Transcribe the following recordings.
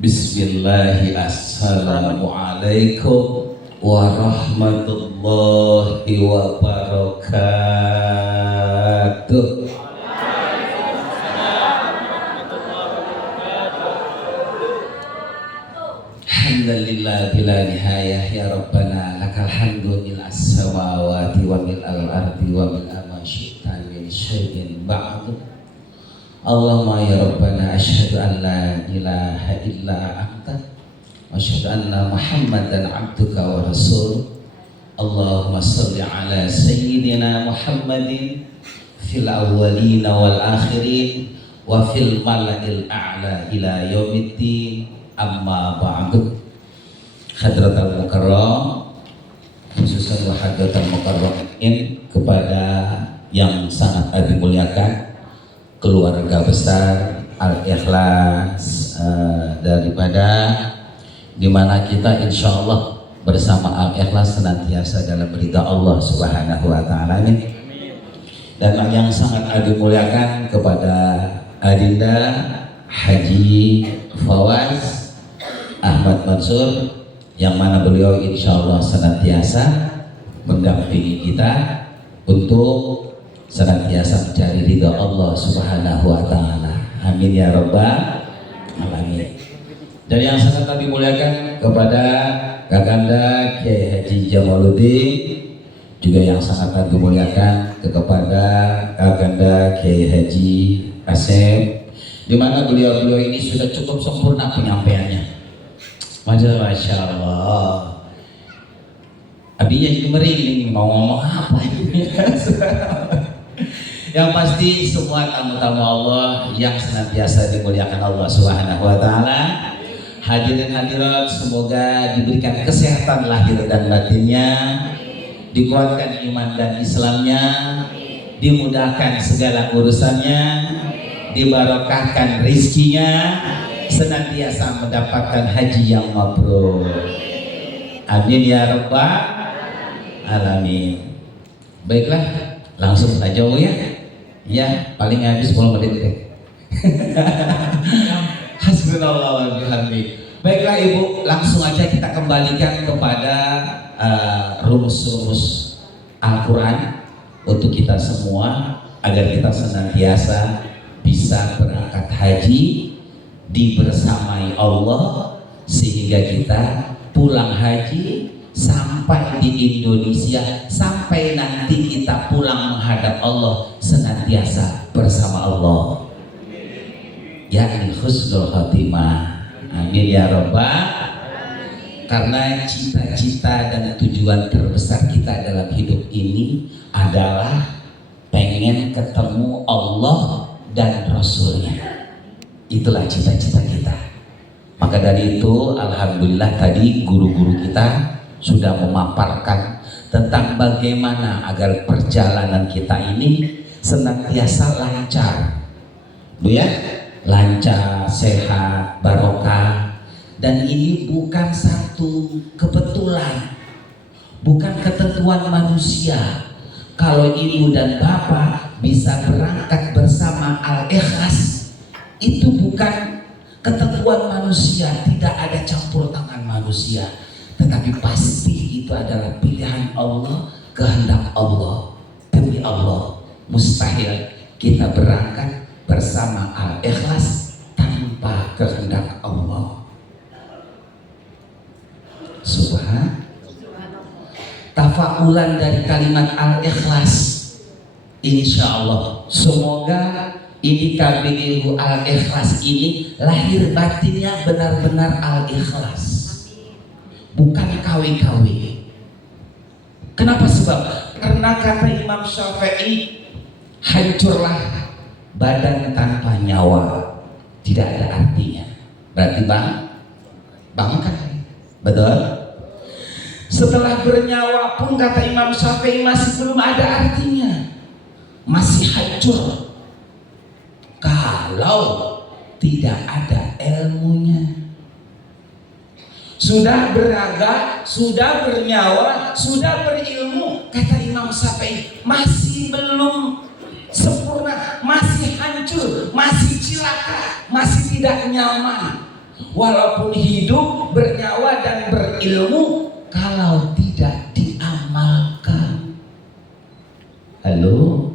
Bismillahi assalamualaikum warahmatullahi wabarakatuh. Alhamdulillah bila nihayah ya Rabbana lakal hamdu mil as-samawati wa mil al-ardi wa mil ma syi'ta min syai'in ba'du. Allahumma ya Rabbana asyhadu an la ilaha illa anta wa asyhadu anna Muhammadan abduka wa rasul. Allahumma salli ala sayyidina Muhammadin fil awwalin wal akhirin wa fil mala'il a'la ila yaumiddin, amma ba'du. Hadratal Mukarram, khususnya Hadratal Mukarramin, kepada yang sangat dimuliakan keluarga besar Al-Ikhlas, daripada dimana kita insya Allah bersama Al-Ikhlas senantiasa dalam ridha Allah Subhanahu wa Ta'ala. Dan yang sangat dimuliakan kepada Adinda Haji Fawaz Ahmad Mansur, yang mana beliau insya Allah senantiasa mendampingi kita untuk senantiasa mencari ridha Allah Subhanahu wa Ta'ala. Amin ya Rabbal alamin. Dan yang sangat kami muliakan kepada Kakanda Kiai Haji Jamaluddin, juga yang sangat kami muliakan kepada Kakanda Kiai Haji Asep, di mana beliau ini sudah cukup sempurna penyampaiannya. Masya Allah. Abinya jadi merinding mau ngomong apa ini. Yang pasti semua tamu-tamu Allah yang senantiasa dimuliakan Allah Subhanahu wa Ta'ala, hadirin hadirat, semoga diberikan kesehatan lahir dan batinnya, dikuatkan iman dan Islamnya, dimudahkan segala urusannya, dibarokahkan rizkinya, senantiasa mendapatkan haji yang mabrur. Amin ya Rabbal alamin. Baiklah, langsung aja ya. Ya, paling habis 10 menit deh. Hasbunallah wa bihamdi. Baiklah Ibu, langsung aja kita kembalikan kepada rumus-rumus Al-Quran untuk kita semua, agar kita senantiasa bisa berangkat haji dibersamai Allah, sehingga kita pulang haji sampai di Indonesia, sampai nanti kita pulang menghadap Allah senantiasa bersama Allah, yakni husnul khotimah. Amin ya Rabbal. Karena cita-cita dan tujuan terbesar kita dalam hidup ini adalah pengen ketemu Allah dan Rasulnya. Itulah cita-cita kita. Maka dari itu alhamdulillah tadi guru-guru kita sudah memaparkan tentang bagaimana agar perjalanan kita ini senantiasa lancar, Bu ya, lancar, sehat, barokah. Dan ini bukan satu kebetulan, bukan ketentuan manusia. Kalau ibu dan bapak bisa berangkat bersama Al-Ikhlas, itu bukan ketentuan manusia, tidak ada campur tangan manusia, tetapi pasti itu adalah pilihan Allah, kehendak Allah. Demi Allah, mustahil kita berangkat bersama Al-Ikhlas tanpa kehendak Allah. Tafaulan dari kalimat Al-Ikhlas, insya Allah semoga ini KBU Al-Ikhlas ini lahir batinnya benar-benar Al-Ikhlas, bukan KW-KW. Kenapa? Sebab karena kata Imam Syafi'i, hancurlah badan tanpa nyawa, tidak ada artinya. Berarti bangkai, betul? Setelah bernyawa pun kata Imam Syafi'i masih belum ada artinya, masih hancur kalau tidak ada ilmunya. Sudah beraga, sudah bernyawa, sudah berilmu, kata Imam Syafi'i masih belum sempurna, masih hancur, masih cilaka, masih tidak nyaman. walaupun hidup, bernyawa dan berilmu, kalau tidak diamalkan. Halo?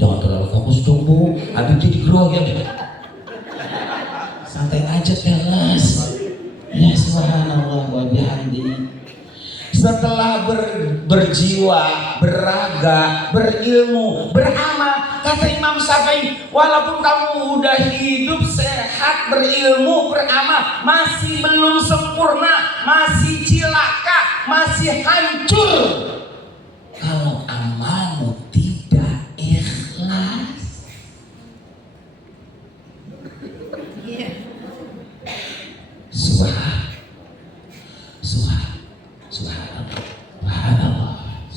Jangan terlalu fokus dong Bu, habis jadi grogi ya. Santai aja kelas. Ya subhanallah wa bihamdi. Setelah berjiwa, beraga, berilmu, beramal, kata Imam Syafi'i, walaupun kamu udah hidup sehat, berilmu, beramal, masih belum sempurna, masih cilaka, masih hancur kalau amalmu tidak ikhlas.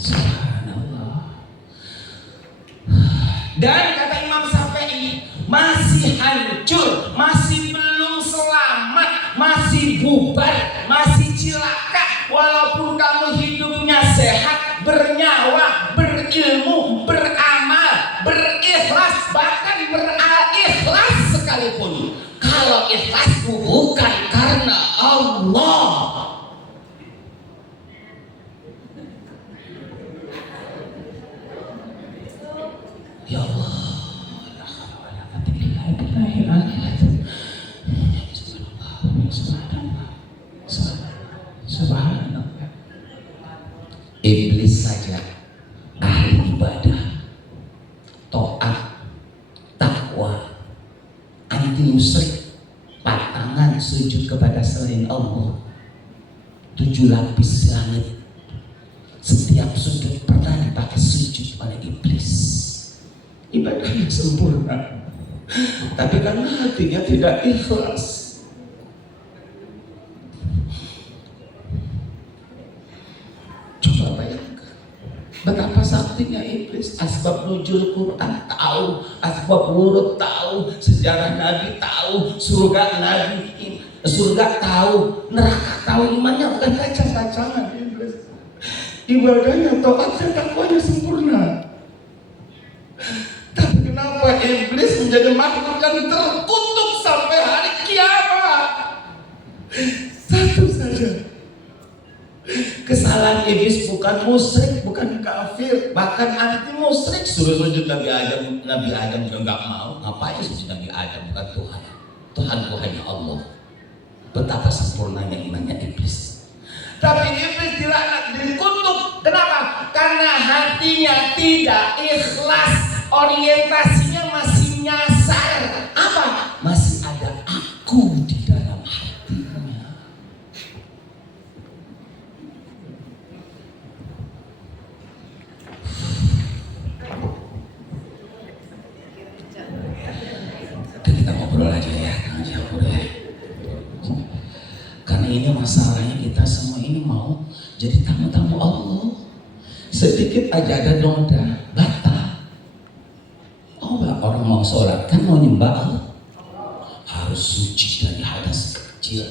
Subhanallah. Dan kata Imam Syafi'i, masih hancur, masih belum selamat, masih bubar, masih cilaka, walaupun kamu hidupnya sehat, bernyawa, berilmu, beramal, berikhlas, bahkan berikhlas sekalipun, kalau ikhlasmu bukan karena Allah, ya Allah, subhanallah. Iblis saja ahli ibadah, taat, takwa, anti musyrik, patangan sujud kepada selain Allah, 7 lapis langit, setiap sujud pernah dipakai sujud oleh iblis. Ibadahnya sempurna, tapi karena hatinya tidak ikhlas. Coba bayangkan betapa saktinya iblis. Asbab nuzul Quran tahu, asbab wurud tahu, sejarah Nabi tahu, surga Nabi, surga tahu, neraka tahu, imannya bukan kacang-kacangan. Iblis ibadahnya, taatnya, takwanya sempurna. Tapi kenapa iblis menjadi makhluk yang terkutuk sampai hari kiamat? Satu saja, kesalahan iblis bukan musyrik, bukan kafir, bahkan anti musyrik. Suruh sujud Nabi Adam juga nggak mau. Ngapain sujud Nabi Adam? Bukan Tuhan. Tuhannya Allah. Betapa sempurnanya imannya iblis. Tapi iblis dilaknat, dikutuk. Kenapa? Karena hatinya tidak ikhlas, orientasinya masih nyasar. Apa? Masih ada aku di dalam hatinya. Kita ngobrol aja ya, karena ini masalahnya, kita semua ini mau jadi tamu-tamu Allah. Sedikit aja ada noda, batal. Oh, orang mau sholat kan mau nyembah Allah, harus suci dari hadas kecil,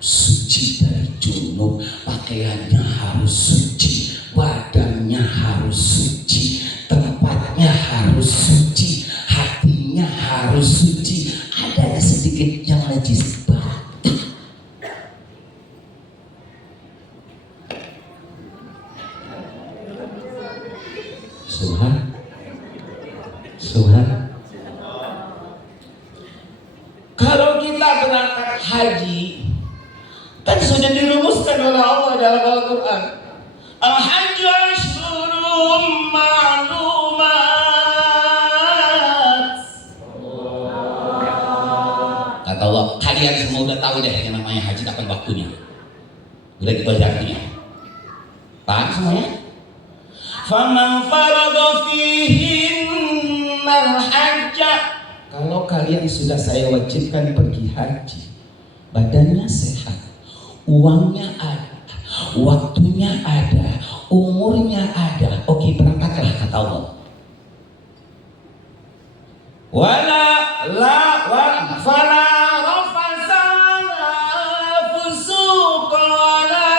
suci dari junub, pakaiannya harus suci, badannya harus suci, tempatnya harus suci, hatinya harus suci. Ada sedikit yang najis, batal. Subhan. Kalau kita berangkat haji, kan sudah dirumuskan oleh Allah dalam Al-Quran. Al-hajju ashhurum ma'lumat. Kata Allah, kalian semua udah tahu deh yang namanya haji, kapan waktunya. Udah gitu aja artinya. Paham semuanya? Faman farada fihinnal hajja. Kalau kalian sudah saya wajibkan pergi haji, badannya sehat, uangnya ada, waktunya ada, umurnya ada, oke, berangkatlah, kata Allah. Wala la wa fala rafasa fusuqa la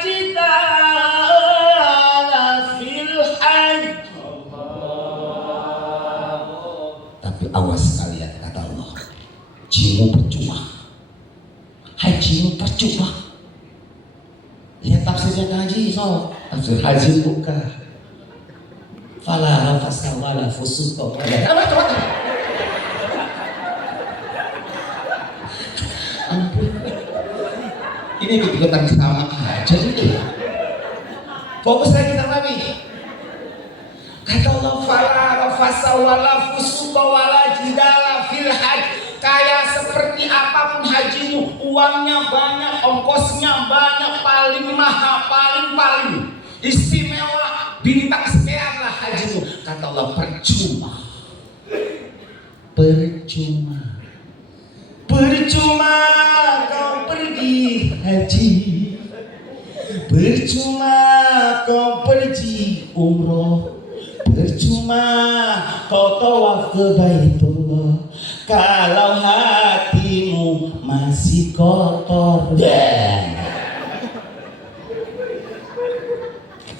jidala fil hajj. Tapi awas kalian, kata Allah, hajimu percuma. Hajimu percuma. Lihat tafsirnya haji, so tafsir haji buka. Fala rafasa wala fusuqa wala. Coba. Ini ikutan sama aja ini. Fokus lagi sama Nabi. Kata Allah, fala rafasa wala fusuqa wala jidala fil hajj. Kayak seperti apapun hajimu, uangnya banyak, ongkosnya banyak, paling mahal, paling istimewa, bintang sekian lah hajimu. Kata Allah, percuma kau pergi haji, percuma kau pergi umroh, percuma kau tawaf ke Baitullah kalau hatimu masih kotor.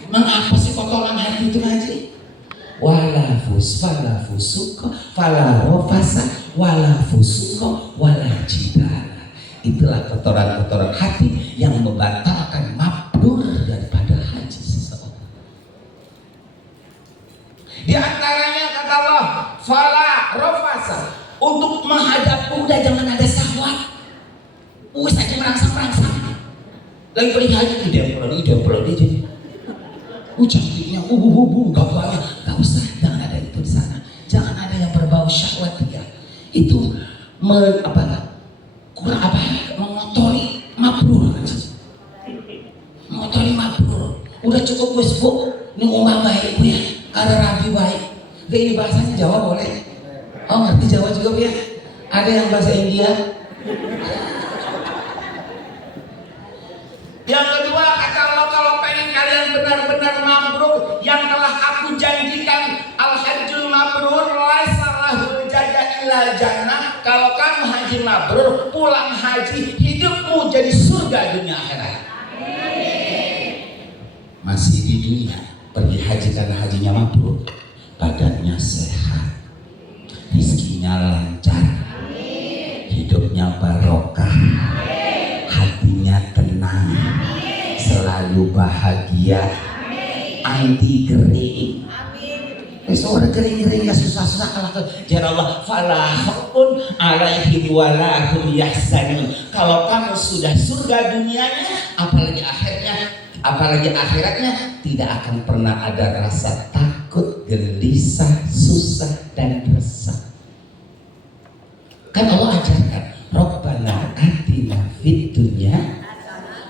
Emang apa sih kotoran hati itu haji? Wala fusuqa fala rafasa wala fusuqa wala jidala. Itulah kotoran-kotoran hati yang membatalkan mabrur daripada haji seseorang. Di antaranya kata Allah, fala rafasa, untuk menghadap kuda jangan ada syahwat. Wis aja merangsang-rangsang. Lagi pergi haji dia jadi. Cantiknya, gak usah, jangan ada itu di sana. Jangan ada yang berbau syahwat dia. Itu mengotori mabrur. Udah cukup wis bu, ini umah baik bu ya, ada rabi baik. Ini bahasanya Jawa boleh. Oh ngerti Jawa juga bu ya. Ada yang bahasa India. Yang kedua kata Allah, kalau pengen kalian benar-benar mabrur, yang telah aku janjikan al-hajjul mabrur laisa lahu jaza illa jannah. Kalau kamu haji mabrur, pulang haji hidupmu jadi surga dunia akhirat. Masih di dunia pergi haji karena hajinya mabrur, badannya sehat, rezekinya lancar, hidupnya barokah, hatinya tenang, selalu bahagia, anti kering. Orang kering-kering gak susah-susah kalau jar Allah fala haqqun alaihim wala hum yahzanun. Kalau kamu sudah surga dunianya, apalagi akhiratnya tidak akan pernah ada rasa takut, gelisah, susah dan resah. Kan Allah ajarkan, Rabbana atina fid dunya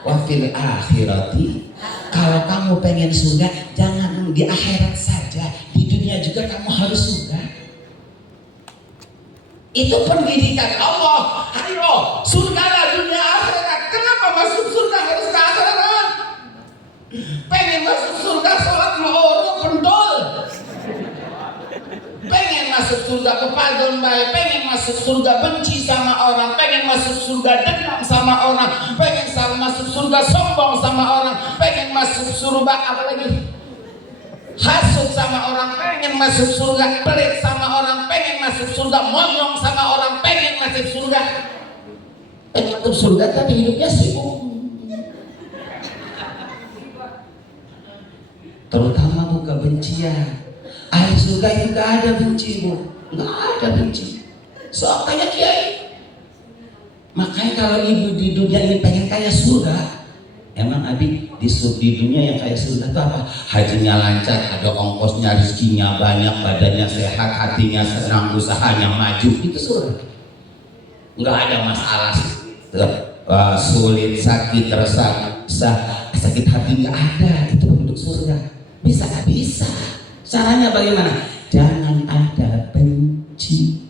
wa fil akhirati. Kalau kamu pengen surga, jangan di akhirat saja, di dunia juga kamu harus surga. Itu pendidikan Allah. Ayo, surga dunia akhirat. Kenapa masuk surga harus ke akhirat? Pengen masuk surga sholat ma'oro pendol. Pengen masuk surga kepadon baik, pengen masuk surga benci sama orang, pengen masuk surga dendam sama orang, pengen masuk surga sombong sama orang, pengen masuk surga apalagi hasut sama orang, pengen masuk surga pelit sama orang, pengen masuk surga monyong sama orang, pengen masuk surga tapi hidupnya sibuk. Terutama bu kebencian. Ahli surga itu gak ada benci bu, gak ada benci. So kayak kiai. Makanya kalau ibu di dunia ini pengen kaya surga, emang abi di dunia yang kaya surga itu apa? Hajinya lancar, ada ongkosnya, rezekinya banyak, badannya sehat, hatinya senang, usahanya maju, itu surga. Nggak ada masalah sulit, sakit, resah, sakit hati nggak ada, itu bentuk surga. Bisa. Caranya bagaimana? Jangan ada benci.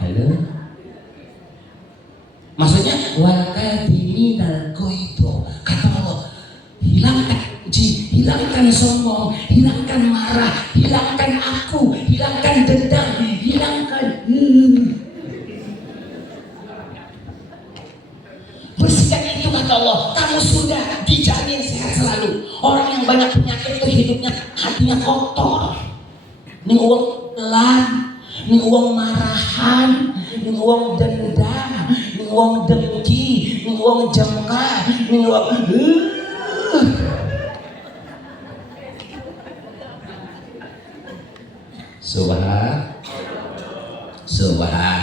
Halo? Maksudnya wakadiminal goito. Kata Allah, hilangkan benci, hilangkan sombong, hilangkan marah, hilangkan aku, hilangkan dendam, hilangkan bersihkan itu kata Allah. Kamu sudah dijamin sehat selalu. Orang yang banyak penyakit itu hidupnya hatinya kotor. Ini uang pelan, ini uang marahan, ning wong dendam, ning wong dengki, ning wong jengah, ning wong Subhan.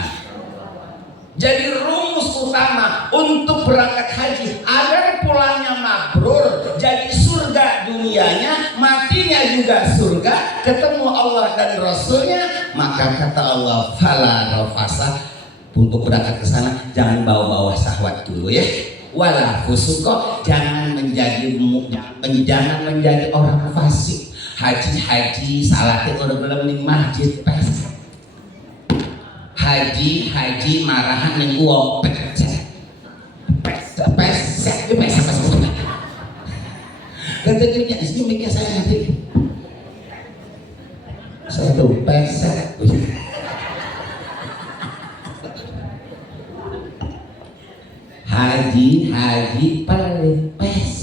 Jadi rumus utama untuk berangkat haji agar pulangnya mabrur, jadi surga dunianya, matinya juga surga, ketemu Allah dan Rasulnya. Maka kata Allah, fala rafasa, untuk berangkat ke sana jangan bawa-bawa syahwat dulu ya. Wala fusuko, jangan menjadi orang fasik. Haji salatnya udah belum di masjid pes. Haji marahan ning wong pes. Kata dia sini mikir saya nanti. Saya tuh pes. Haji paling pes.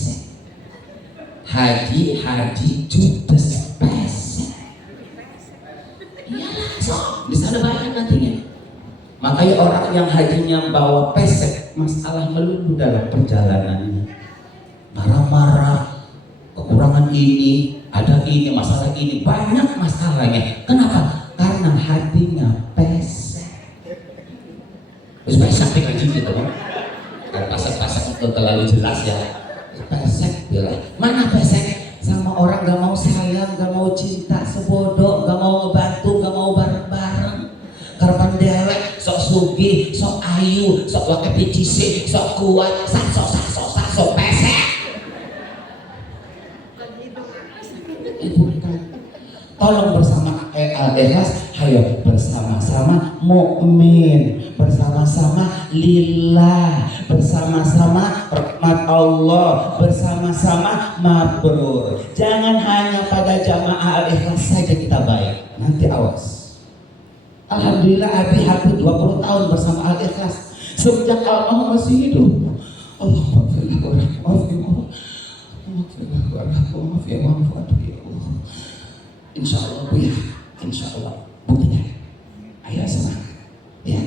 Haji judes pes. Iyalah, di sana banyak nantinya. Makanya orang yang hajinya bawa pesek, masalah melulu dalam perjalanannya. Marah-marah, kekurangan ini, ada ini, masalah ini, banyak masalahnya. Kenapa? Karena hatinya pesek. Terus pesek dengan gitu kan? Kalau pasang-pasang itu terlalu jelas ya. Pesek bilang, mana pesek? Sama orang gak mau sayang, gak mau cinta, sebodoh, gak mau ngebantu, gak mau bareng-bareng. Karpan dewek, sok sugih, sok ayu, sok pakai PCC, sok kuat, sok pesek. Tolong bersama al-ikhlas, hayo bersama-sama mukmin, bersama-sama lillah, bersama-sama rahmat Allah, bersama-sama mabrur. Jangan hanya pada jamaah al-ikhlas saja kita baik, nanti awas. Alhamdulillah Abi hampir 20 tahun bersama al-ikhlas semenjak almarhum masih hidup. Allah insya Allah Bu ya, insya Allah buktinya. Ayo semangat ya.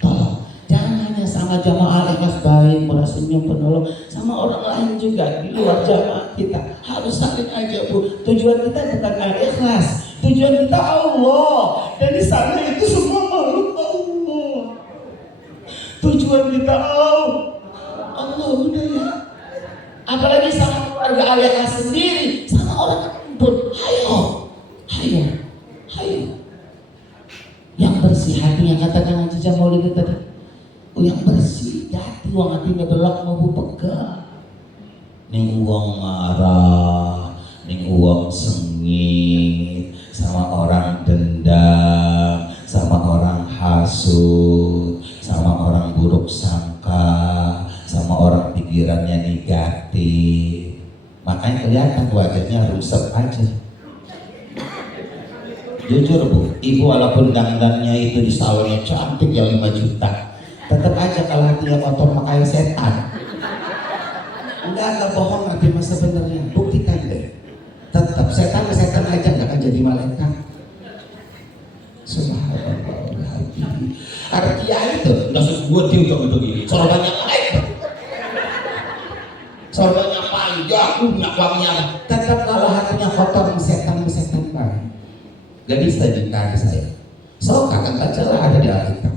Tolong jangan hanya sama jamaah al-ikhlas baik, senyum penolong, sama orang lain juga di luar jamaah kita harus saling aja Bu. Tujuan kita bukan al-ikhlas, tujuan kita Allah, dan di sana itu semua makhluk Allah. Tujuan kita Allah udah ya. Apalagi sama keluarga al-ikhlas sendiri, sama orang pun, hayo. Yang bersih hatinya, katakan Haji Jamali tadi. Yang bersih hati, wong hatinya belak mau pegang. Ning wong marah, ning wong sengit, sama orang dendam, sama orang hasud, sama orang buruk sangka, sama orang pikirannya negatif. Makanya kelihatan wajahnya rusak aja. Jujur Bu, Ibu walaupun dandannya itu di salonnya cantik ya 5 juta, tetap aja kalau hatinya kotor makanya setan. Enggak bohong nanti masa sebenarnya, buktikan deh. Tetap setan aja nggak akan jadi malaikat. Subhanallah. Artinya itu nggak sesuatu dia untuk begini. Sorbannya panjang, punya wanginya. Tetap kalau hatinya kotor setan baik. Gak bisa dikari saya. So akan bacalah ada di Alkitab.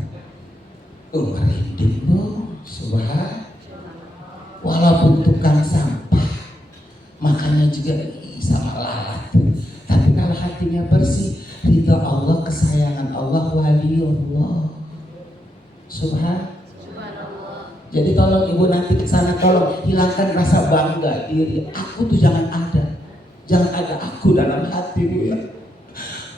Merinding Bu, subhan. Walaupun tukang sampah, makannya juga sama lalat. Tapi kalau hatinya bersih, ridha Allah, kesayangan Allah, waliullah. Subhan. Jadi tolong Ibu nanti ke sana, tolong hilangkan rasa bangga diri. Aku tuh jangan ada aku dalam hati Bu ya.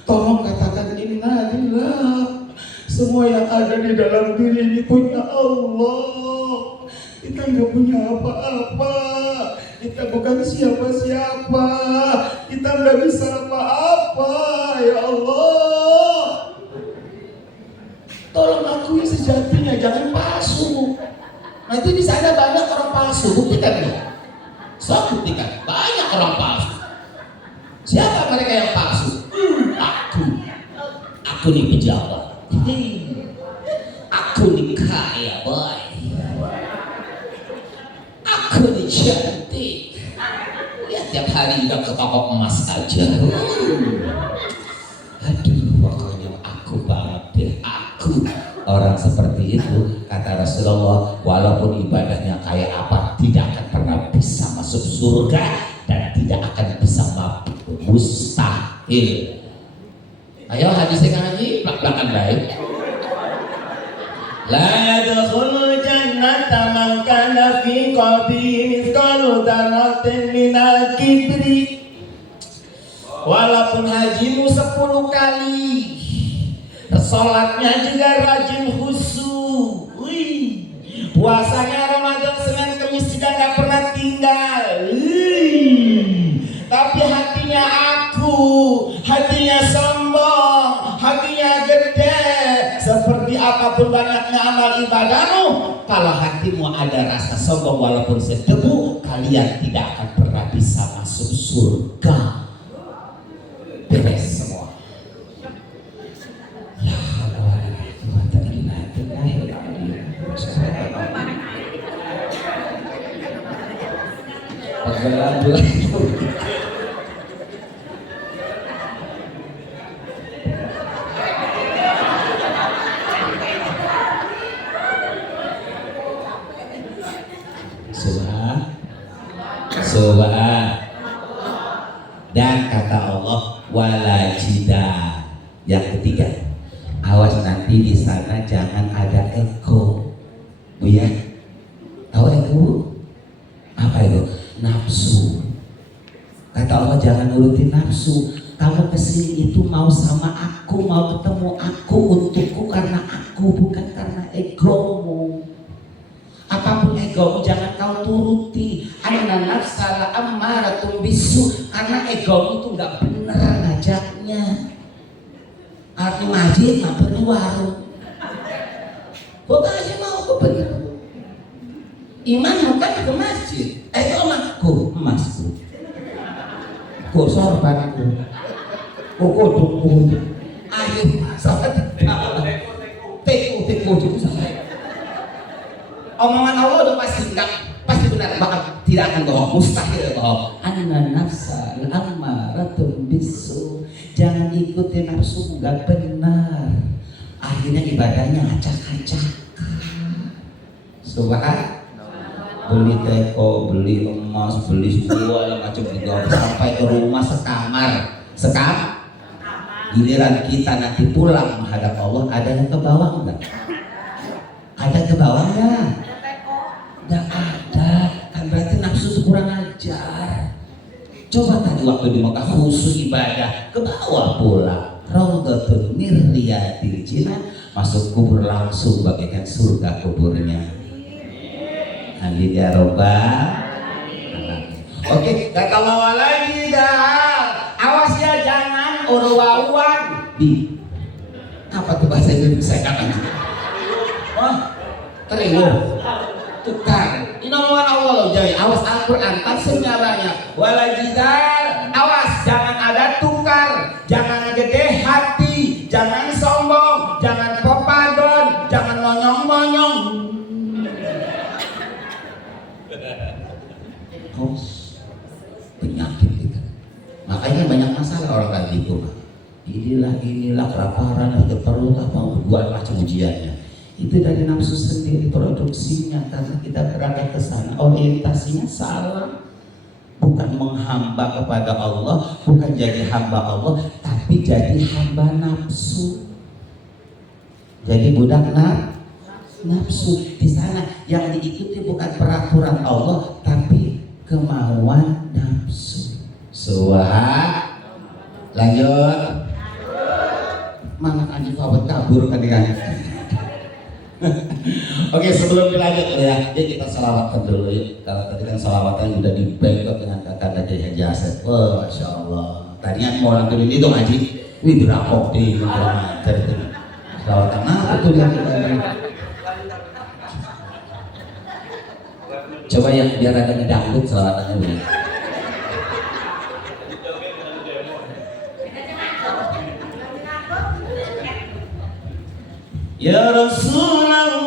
Tolong katakan innalillah. Semua yang ada di dalam diri ini punya Allah. Kita nggak punya apa-apa. Kita bukan siapa-siapa. Kita nggak bisa apa-apa. Ya Allah. Tolong akui sejatinya, jangan palsu. Nanti di sana banyak orang palsu. Buktikan dulu. Buktikan banyak orang palsu. Siapa mereka yang palsu? Aku nih pejabat. Aku nih kaya boy, aku nih cantik. Ya tiap hari udah ke toko emas aja. Aduh, pokoknya aku banget deh. Aku orang seperti itu, kata Rasulullah, walaupun ibadahnya kayak apa, tidak akan pernah bisa masuk surga dan tidak akan bisa mampu. Mustahil. Ayo hadisnya ngaji, belak-belakan baik. La yadkhulul jannata man kana fi qalbihi mithqalu dzarratin minal kibri. Walaupun hajimu 10 kali, sholatnya juga rajin khusyuk, puasanya Ramadan Senin Kamis juga nggak pernah tinggal, tapi hatinya aku, hatinya sombong, hatinya gede. Seperti apapun banyaknya amal ibadahmu, kalau hatimu ada rasa sombong walaupun sedebu, kalian tidak akan pernah bisa masuk surga. Beres semua. Subhan. Dan kata Allah walajida. Yang ketiga, awas nanti di sana jangan ada ego, Bu ya. Tahu ego? Apa itu? Nafsu. Kata Allah jangan nurutin nafsu. Kamu kesini itu mau sama aku, mau ketemu aku, untukku, karena aku, bukan karena egomu. Apapun egomu jangan kau turuti. Anna nafsala ammaratun bisu, karena egomu itu nggak benar ngajaknya. Arti masjid mah perlu warung. Bukan aja mau ke bener. Iman bukan ke masjid. Ego mah ku emasku. Ku sorbanku. Ku kodokku. Ayo sampai teko itu sampai. Omongan Allah udah pasti benar, bahkan tidak akan bohong, mustahil bohong. Anna nafsa ammaratun bisu, jangan ikuti nafsu nggak benar. Akhirnya ibadahnya acak-acakan. Subhan. Beli teko, beli emas, beli segala macam juga sampai ke rumah sekam. Giliran kita nanti pulang menghadap Allah, ada yang ke bawah enggak? Ada ke bawah enggak? Enggak ada, kan berarti nafsu itu kurang ajar. Coba tadi waktu di Mekah khusus ibadah, ke bawah pulang. Raudhatun min riyadil jinan, masuk kubur langsung bagaikan surga kuburnya. Amin ya robbal. Oke, kata Allah lagi dah. Awas ya jangan urwauan di apa tuh bahasa Indonesia kan? Wah, terigu. Tukar. Ini omongan Allah loh, jadi awas Al-Quran tafsir nyaranya. Walajidal, awas jangan ada tukar, jangan gede hati, jangan sombong, jangan popadon, jangan monyong-monyong. Penyakit itu. Makanya banyak masalah orang kayak gitu. Inilah kelaparan, ada perlu apa buat macam ujiannya. Itu dari nafsu sendiri produksinya, karena kita berada ke sana orientasinya salah, bukan menghamba kepada Allah, bukan jadi hamba Allah, tapi jadi hamba nafsu, jadi budak nafsu. Di sana yang diikuti bukan peraturan Allah, tapi kemauan nafsu. Lanjut. Mana anjing kabur kan dia. Oke, sebelum dilanjut ya, jadi kita salawatan dulu ya. Kalau tadi kan salawatan udah dibengkok dengan kata dari Haji Asep. Oh, Masya Allah. Tadinya mau lantunin itu ngaji, wih berakok di ngajar itu. Salawatan apa tuh lihat kita ini? Coba yang biar ada ngedangdut salawatannya dulu. Ya Rasulullah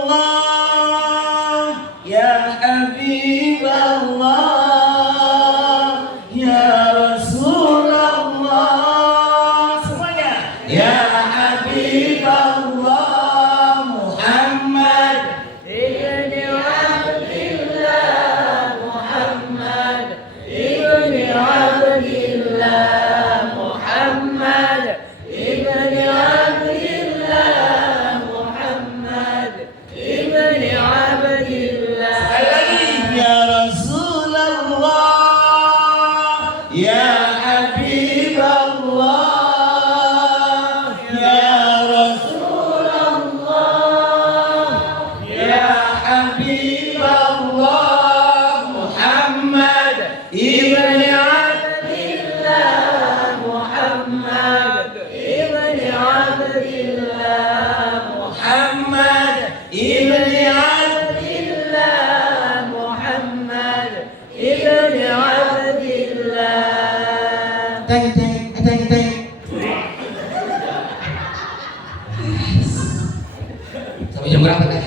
Sampai jam berapa teh?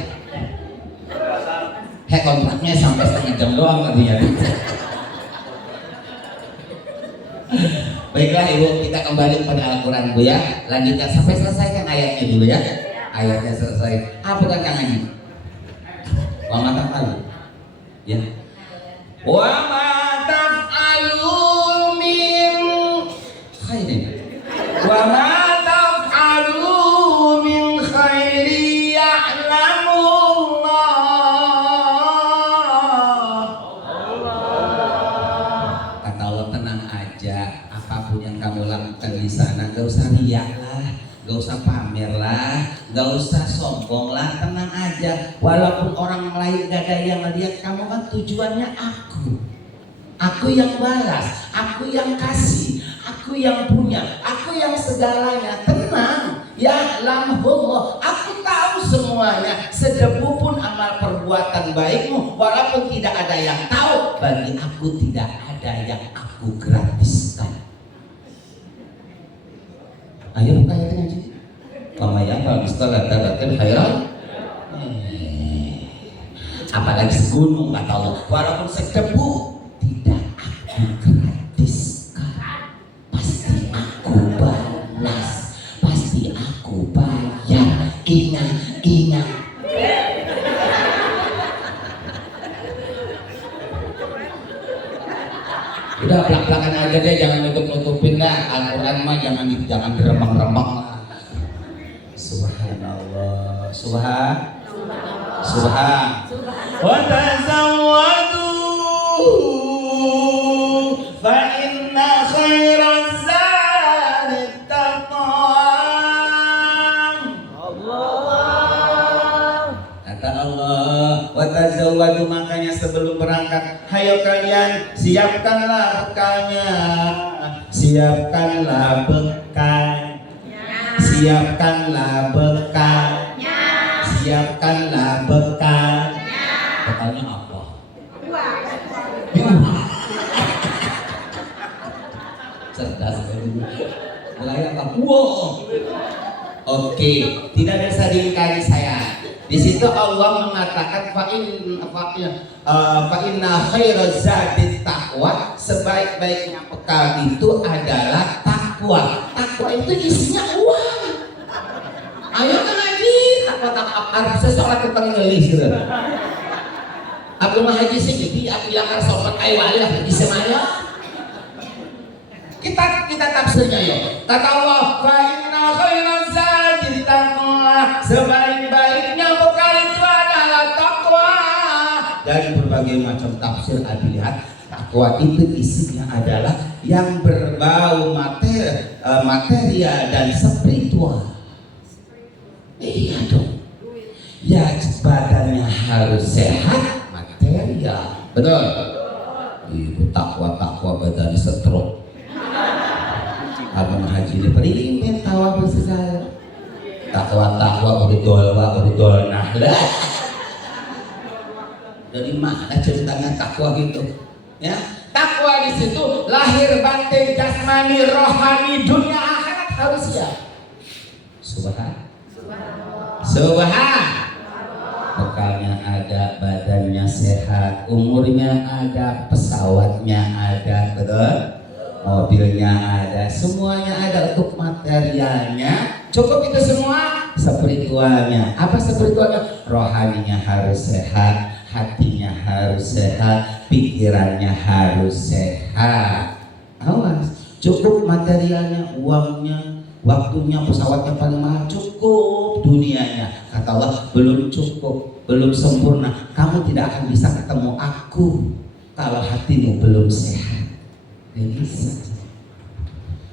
Kontraknya sampai setengah jam doang artinya. Baiklah Ibu, kita kembali pada Al-Quran Bu ya. Lanjutkan sampai selesaikan ayatnya dulu ya. Ayatnya selesai. Apa kan Kang Haji? Wa ma taf'alu. Ya. Wa ma taf'alu min khairin. Wa ma taf'alu min khairin ya'lamullah. Kata Allah, tenang aja, apapun yang kamu lakukan di sana gak usah riak lah, gak usah pamer lah, gak usah sombong lah, tenang aja. Walaupun orang lain gak ada yang lihat, kamu kan tujuannya aku yang balas, aku yang kasih, aku yang punya, aku yang segalanya. Tenang, ya lamhullah, aku tahu semuanya. Sedebu pun amal perbuatan baikmu, walaupun tidak ada yang tahu, bagi aku tidak ada yang aku gratiskan. Ayo buka ayatnya aja. Pemayan kalau istilah dadakan khairan. Apalagi segunung kata Allah, walaupun sedebu tidak aku gratiskan. Pasti aku balas, pasti aku bayar. Ingat. Udah belak-belakan aja deh, jangan nutup-nutupin dah. Al-Quran mah jangan diremang-remang lah. Subhanallah. Subhan. Wa tazawwadu fa inna khairaz zadi taqwa. Kata Allah, wa tazawwadu, makanya sebelum berangkat, hayo kalian siapkanlah bekalnya. Siapkanlah bekal. Siapkanlah bekal. Siapkanlah bekal. Bekalnya apa? Cerdas sekali. Mulai apa? Wow. Oke, tidak bisa diingkari saya. Di situ Allah mengatakan fa inna khairaz zadi taqwa, sebaik-baiknya bekal itu adalah takwa. Takwa itu isinya uang. Ayo kan lagi, harus seseorang tentang ngelis gitu. Aku mah haji sih, jadi aku yang harus sobat aywali lah di semaya. Kita tafsirnya ya. Kata Allah, fa inna khairaz zadi taqwa, sebaik-baiknya bekal itu adalah takwa. Dari berbagai macam tafsir dilihat, takwa itu isinya adalah yang berbau material dan spiritual. Iya dong. Ya badannya harus sehat, material. Betul. Ibu takwa badannya stroke. Abang haji ini perimen tawa bersegala. Takwa udol nah lah. Dari mana ceritanya takwa gitu? Ya, takwa di situ lahir batin, jasmani, rohani, dunia akhirat harus siap. Subhan. Bekalnya ada, badannya sehat, umurnya ada, pesawatnya ada, betul? Mobilnya ada, semuanya ada. Untuk materialnya cukup itu semua. Spiritualnya, apa spiritualnya? Rohaninya harus sehat, hatinya harus sehat, pikirannya harus sehat. Awas, cukup materialnya, uangnya, waktunya, pesawatnya paling mahal, cukup. Dunianya, kata Allah, belum cukup, belum sempurna. Kamu tidak akan bisa ketemu aku kalau hatimu belum sehat. Bisa.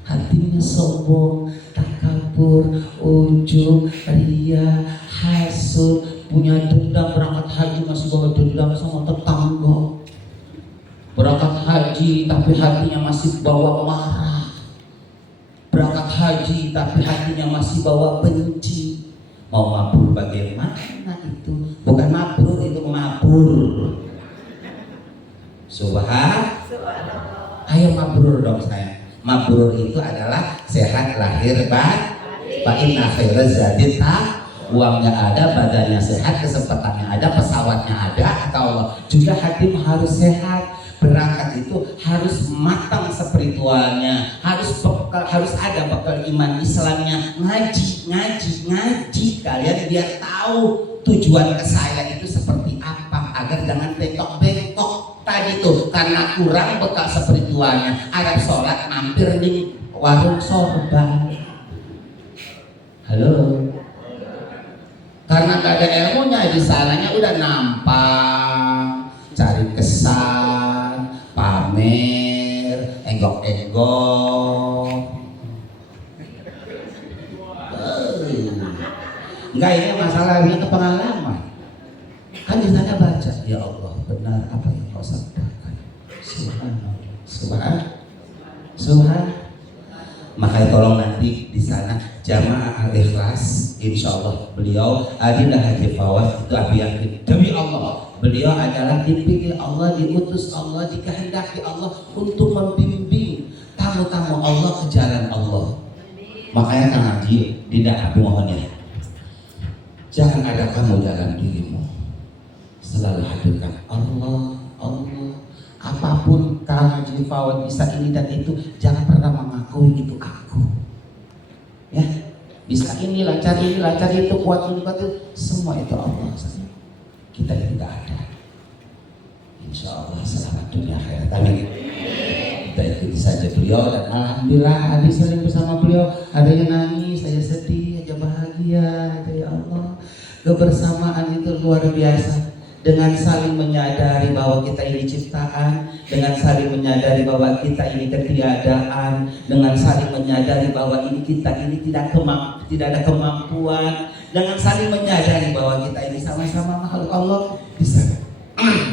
Hatinya sombong, takabur, ujub, ria, hasud, punya dendam, berangkat haji masih bawa dendam sama tetangga. Berangkat haji tapi hatinya masih bawa marah. Berangkat haji tapi hatinya masih bawa benci. Mau mabur bagaimana itu? Bukan mabur, itu mabur. Subhanallah. Ayo mabrur dong saya. Mabrur itu adalah sehat lahir batin. Fa inna khairaz zadi taqwa. uangnya ada, badannya sehat, kesempatannya ada, pesawatnya ada, kata Allah. Juga hakim harus sehat. Berangkat itu harus matang spiritualnya, harus ada bekal iman Islamnya, ngaji kalian biar tahu tujuan ke saya itu seperti apa, agar jangan bengkok tadi tuh, karena kurang bekal spiritualnya. Arab sholat mampir di warung sorban, halo, karena gak ada ilmunya di sananya udah nampang, cari kesan, pamer, enggok-enggok. Enggak, ini masalahnya ke pengalaman. Kan di sana baca, ya Allah benar apa yang kau sampaikan. Subhan. Makanya tolong nanti di sana jamaah al-ikhlas, insya Allah beliau Adinda Haji Fawaz itu aku yakin demi Allah beliau adalah dipilih Allah, diutus Allah, dikehendaki Allah untuk membimbing tamu-tamu Allah ke jalan Allah. Makanya Kang Haji tidak aku mohonnya, jangan ada kamu dalam dirimu, selalu hadirkan Allah. Apapun Kang Haji Fawaz bisa ini dan itu, jangan pernah mengakui itu aku. Ya, bisa ini lancar itu, kuat itu, semua itu Allah. Kita tidak ada. Insya Allah selamat dunia akhirat. Amin. Kita ikuti saja beliau dan alhamdulillah Adi sering bersama beliau. Ada yang nangis, saya sedih, aja bahagia. Ya Allah, kebersamaan itu luar biasa. Dengan saling menyadari bahwa kita ini ciptaan, dengan saling menyadari bahwa kita ini ketiadaan, dengan saling menyadari bahwa ini kita ini tidak ada kemampuan, dengan saling menyadari bahwa kita ini sama-sama makhluk Allah.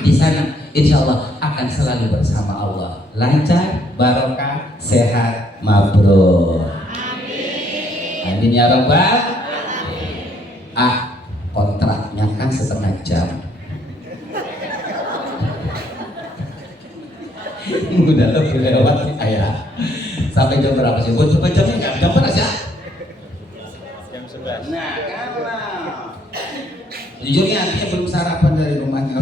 Di sana insya Allah akan selalu bersama Allah, lancar, barokah, sehat, mabrur. Amin ya Rabbal. Kontraknya kan setengah jam. Udah lebih lewat ayah. Sampai jam berapa sih? Buat coba jamnya nggak? Jam berapa ya? Jam 11. Nah, kalah. Jujurnya artinya belum sarapan dari rumahnya.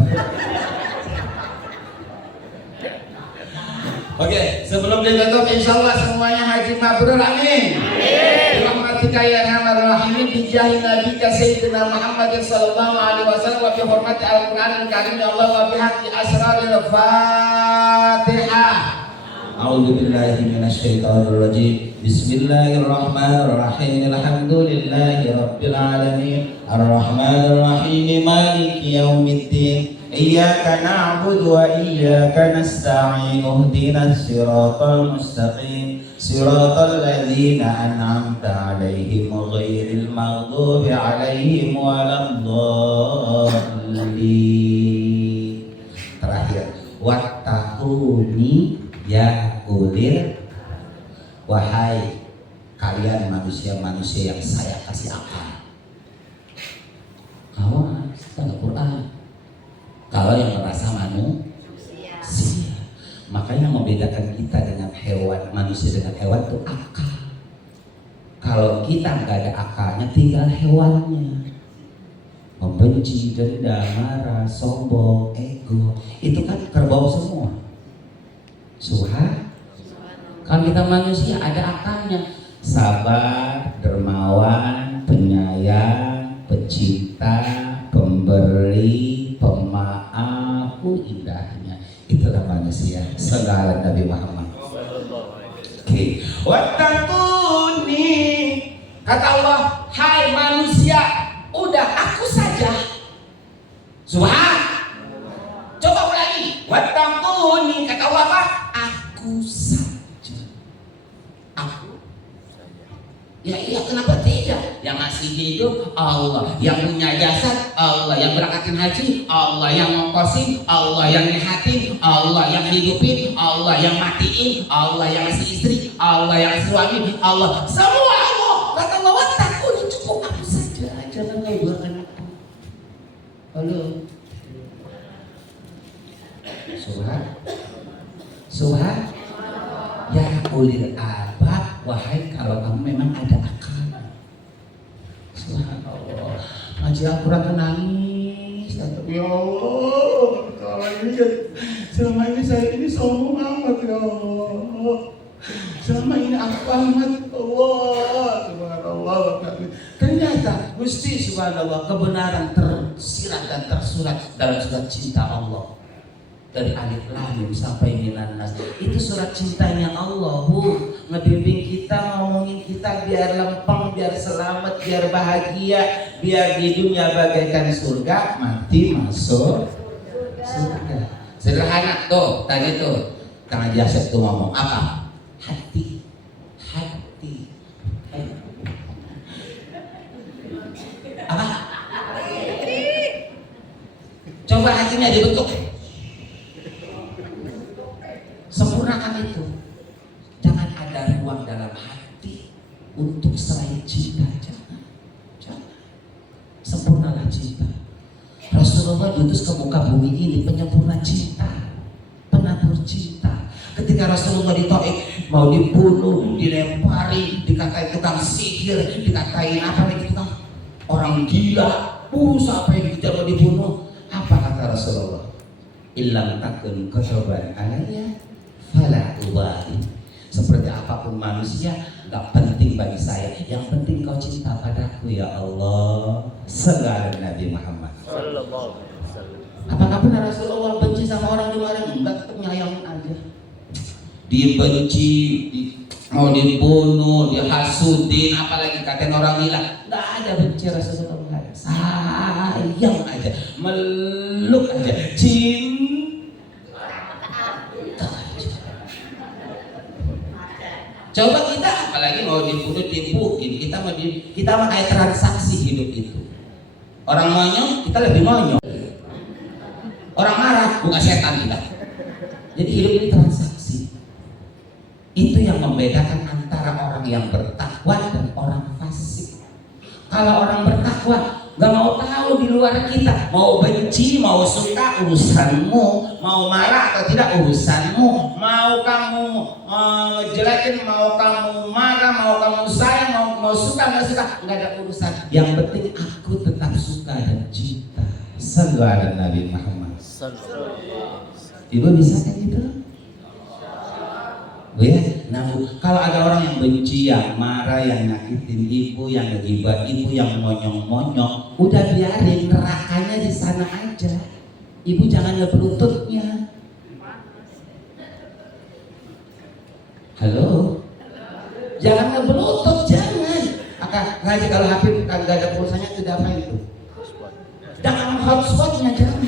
Oke, sebelum ditutup insyaallah semuanya haji mabrur, amin. Rahmatika ya arhamar rahimin bi jahi nabiyika sayyidina Muhammad sallallahu alaihi wasallam wa bi hurmati al-Qur'anil karim ya Allah wa bi haqqi asraril Fatihah. A'udzu billahi minasyaitonir rajim. Bismillahirrahmanirrahim. Alhamdulillahi rabbil alamin. Arrahmanir rahim. Maliki yaumiddin. Iyyaka na'budu wa iyyaka nasta'in. Ihdinas siratal mustaqim. Siratal ladzina an'amta 'alaihim ghairil maghdubi 'alaihim waladdallin. Terakhir, wattaquni ya ulil, wahai kalian manusia-manusia yang saya kasih akal. Awas, Al-Quran. Kalau yang merasa manusia, makanya yang membedakan kita dengan hewan, manusia dengan hewan itu akal. Kalau kita nggak ada akalnya, tinggal hewannya. Membenci, dendam, marah, sombong, ego, itu kan kerbau semua. Kalau kita manusia ada akalnya, sabar, dermawan, penyayang, pecinta, pemberi, pemaaf, indahnya. Itulah manusia. Sallallahu Nabi Muhammad. Oke. Wattaquni, kata Allah, hai manusia, udah aku saja. Coba ulangi. Wattaquni, kata Allah apa? Aku saja. Aku. Ya iya, kenapa tidak? Yang ngasih hidup Allah, yang punya jasad Allah, yang berangkatin haji Allah, yang ngongkosin Allah, yang nyehatin Allah, yang hidupin Allah, yang matiin Allah, yang ngasih istri Allah, yang ngasih suami Allah, semua Allah. Kata Allah, wattaquni, cukup aku saja, jangan kau buat anakku. Halo. Subhan. Ya ulil albab, wahai kalau kamu memang ada akal. Subhanallah. Aku tuh nangis. Ya Allah, selama ini saya ini sombong amat ya Allah. Selama ini aku amat Allah, subhanallah. Ternyata Gusti subhanallah kebenaran tersirat dan tersurat dalam surat cinta Allah. Dari alif lam mim sampai minan nas. Itu surat cintanya Allah, Bu. Ngebimbing kita, ngomongin kita biar lempeng, biar selamat, biar bahagia, biar di dunia bagaikan surga, mati masuk surga. Sederhana tuh, tadi tuh Kang Haji Asep tuh ngomong apa? Hati. Apa? Coba hatinya dibentuk. Sempurnakan itu. Jangan ada ruang dalam hati untuk selain cinta. Jangan. Sempurnalah cinta. Rasulullah diutus ke muka bumi ini penyempurna cinta, penabur cinta. Ketika Rasulullah di Taif mau dibunuh, dilempari, dikatain tukang sihir, dikatain apa lagi tukang orang gila, sampai dikejar mau dibunuh. Apa kata Rasulullah? Illam takun kosoban alaiya fala ubali. Seperti apapun manusia, gak penting bagi saya. Yang penting kau cinta padaku ya Allah. Sallallahu Nabi Muhammad. Apakah benar Rasulullah benci sama orang di luar? Enggak, tetap nyayangin aja. Dibenci, mau dibunuh, dihasudin, apalagi katain orang gila. Enggak ada benci Rasulullah. Sayang aja, meluk aja, cinta. Coba kita apalagi mau dibunuh, dipukin, kita mah kayak transaksi hidup itu. Orang monyong, kita lebih monyong. Orang marah, bukan setan kita. Jadi hidup ini transaksi. Itu yang membedakan antara orang yang bertakwa dan orang fasik. Kalau orang bertakwa gak mau tahu di luar kita, mau benci, mau suka urusanmu, mau marah atau tidak urusanmu, mau kamu ngejelekin, mau kamu marah, mau kamu sayang, mau suka nggak suka, nggak ada urusan. Yang penting aku tetap suka dan cinta. Sallallahu alaihi Nabi Muhammad. Ibu bisa kan gitu? Bu ya, nah Bu, kalau ada orang yang benci, yang marah, yang nyakitin ibu, yang ngegibat ibu, yang monyong-monyong, udah biarin, nerakanya di sana aja. Ibu jangan ngeberututnya. Halo? Jangan ngeberutut, jangan. Ngaji kalau Habib kan gak ada pulsanya tidak apa itu. Jangan hotspotnya, jangan.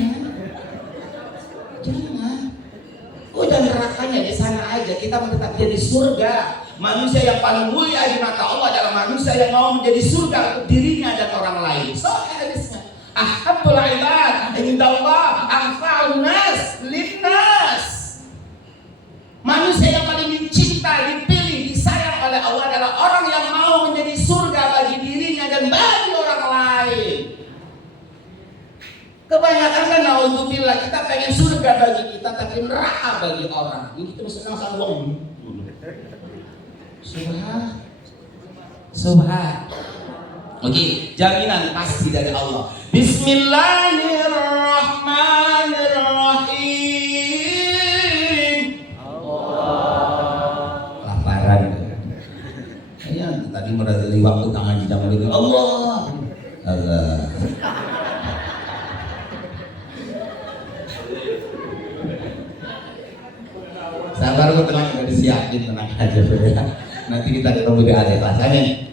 Udah nerakanya di sana aja. Kita mau tetap jadi surga. Manusia yang paling mulia di mata Allah adalah manusia yang mau menjadi surga untuk dirinya dan orang lain. So hadisnya, ahabbul ibad indallah anfa'un nas linnas. Manusia yang paling dicinta, dipilih, disayang oleh Allah adalah orang yang mau menjadi surga bagi dirinya dan bagi orang lain. Kebanyakan kan naudzubillah kita pengen surga bagi kita tapi neraka bagi orang. Ini kita senang sama wong. Subhan. Oke, jaminan pasti dari Allah. Bismillahirrahmanirrahim. Allah. Laparan. Ya, tadi meradili waktu tangan di dalam itu. Allah. Sabar, gue tenang, udah disiapin, tenang aja ya. Nanti kita ketemu di akhir rasanya.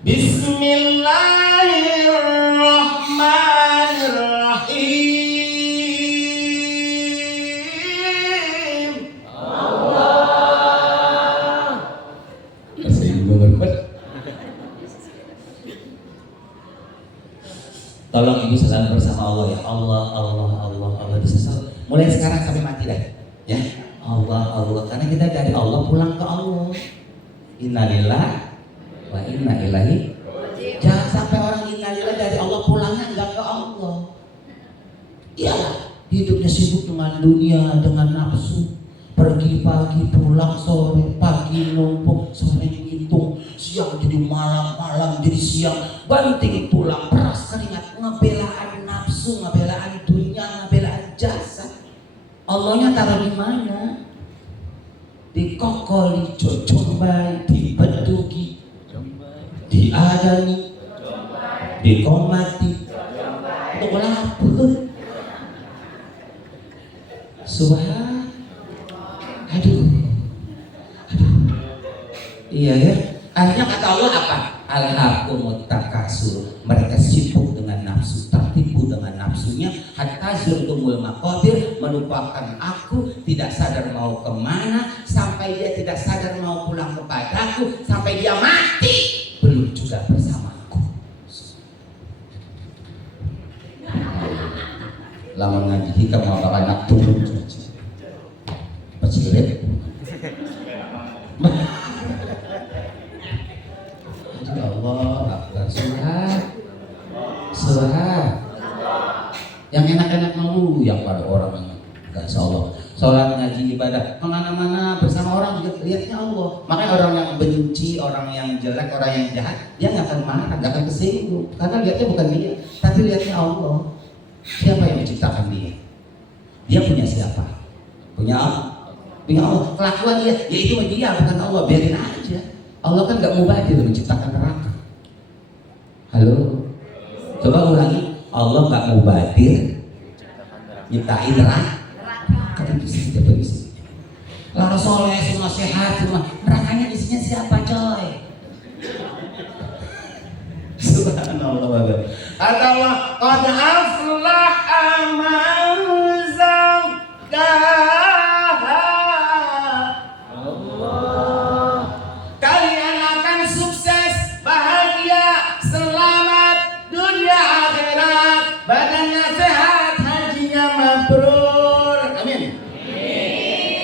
Bismillahirrahmanirrahim. Allah. Tolong ibu selalu bersama Allah ya. Allah, Allah, Allah, Allah. Mulai sekarang sampai mati dah. Ya, Allah, Allah. Karena kita dari Allah pulang ke Allah. Innalillahi wa inna ilaihi. Jangan sampai orang innalillahi dari Allah pulangnya enggak ke Allah. Ya, hidupnya sibuk dengan dunia, dengan nafsu. Pergi pagi, pulang sore, pagi numpuk, sore ngitung. siang jadi malam, malam jadi siang, banting tulang, peras keringat, ngebelaan nafsu, ngebelaan dunia, ngebelaan jasad. Allahnya taruh di mana? Di kokoli, jojombai, di bedugi, diadani, dikomati, untuk laput. Subhan, aduh. Iya ya. Akhirnya kata Allah apa? Alhaakumut takasur. Mereka sibuk dengan nafsu, tertipu dengan nafsunya. Hatta zurtumul maqabir, melupakan aku, tidak sadar mau kemana, sampai dia tidak sadar mau pulang kepadaku, sampai dia mati belum juga bersamaku. Lama ngaji hikam mau anak turun pecirit. Ya Allah, surah. Yang enak-enak malu, yang pada orang yang gak Allah. Sholat, ngaji, ibadah, kemana-mana bersama orang juga lihatnya Allah. Makanya orang yang benci, orang yang jelek, orang yang jahat, dia nggak akan marah, nggak akan tersinggung, karena lihatnya bukan dia, tapi lihatnya Allah. Siapa yang menciptakan dia? Dia punya siapa? Punya Allah. Punya Allah. Kelakuan dia, ya itu dia, bukan Allah. Biarin aja. Allah kan nggak mubadir menciptakan neraka. Halo, coba ulangi. Allah nggak mubadir nyiptain neraka. Kan itu sih berisi. Lalu soleh semua sehat semua. Nerakanya isinya siapa coy? Subhanallah. Atau qad aflaha man zakkaha. Kalian akan sukses, bahagia, selamat dunia akhirat, badannya sehat, hajinya mabrur, amin.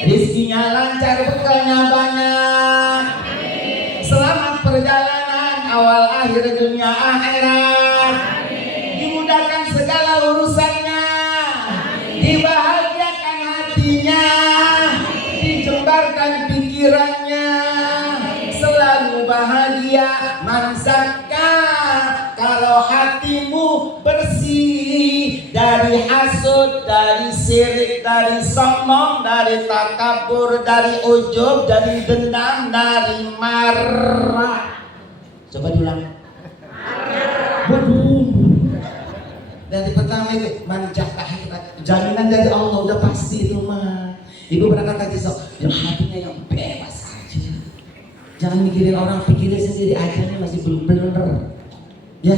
Rizkinya lancar, bekalnya banyak, selamat perjalanan awal akhir dunia akhirat, dimudahkan segala urusannya, dibahagiakan hatinya, dijembarkan pikirannya, selalu bahagia. Manzaka, kalau hatimu bersih dari hasud, dari syirik, dari sombong, dari takabur, dari ujub, dari dendam, dari marah. Coba diulang. Dari pertama itu manjaka, jaminan dari Allah udah pasti itu mah. Ibu berangkat haji sok, yang hatinya yang bebas aja. Jangan mikirin orang, pikirin sendiri aja nih, masih belum bener. Ya,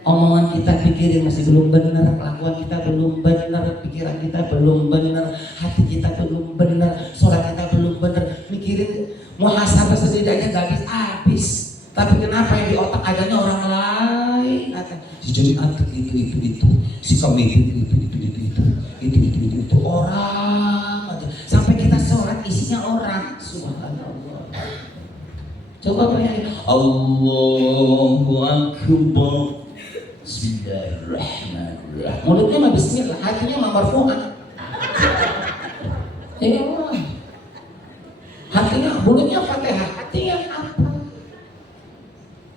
omongan kita pikirin masih belum bener, kelakuan kita belum bener, pikiran kita belum bener, hati kita belum bener, sholat kita belum bener. Mikirin muhasabah sendiri aja gak habis. Tapi kenapa yang di otak adanya orang lain? Si jadi antek itu, si komedi itu orang aja. Sampai kita sholat isinya orang. Subhanallah. Coba bayangin. Allahu Akbar. Bismillahirrahmanirrahim. Mulutnya mah bismillah, hatinya mah marfu'ah. Ya Allah. Hatinya, mulutnya Fatihah, hatinya apa?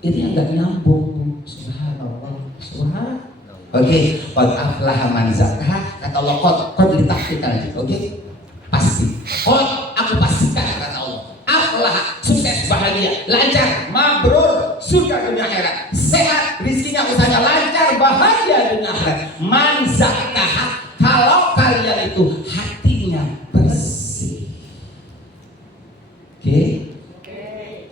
Itu yang gak nyambung. Subhanallah. Subhanallah. Oke, qad aflaha man zakkaha. Kata Allah qad ditahqiqkan. Oke? Pasti. Qad aku pastikan kata Allah. Aflaha, sukses, bahagia, lancar, mabrur, surga dunia akhirat, sehat, rizkinya, usahanya lancar, bahagia dunia akhirat. Man zakkaha, kalau kalian itu hatinya bersih. Oke?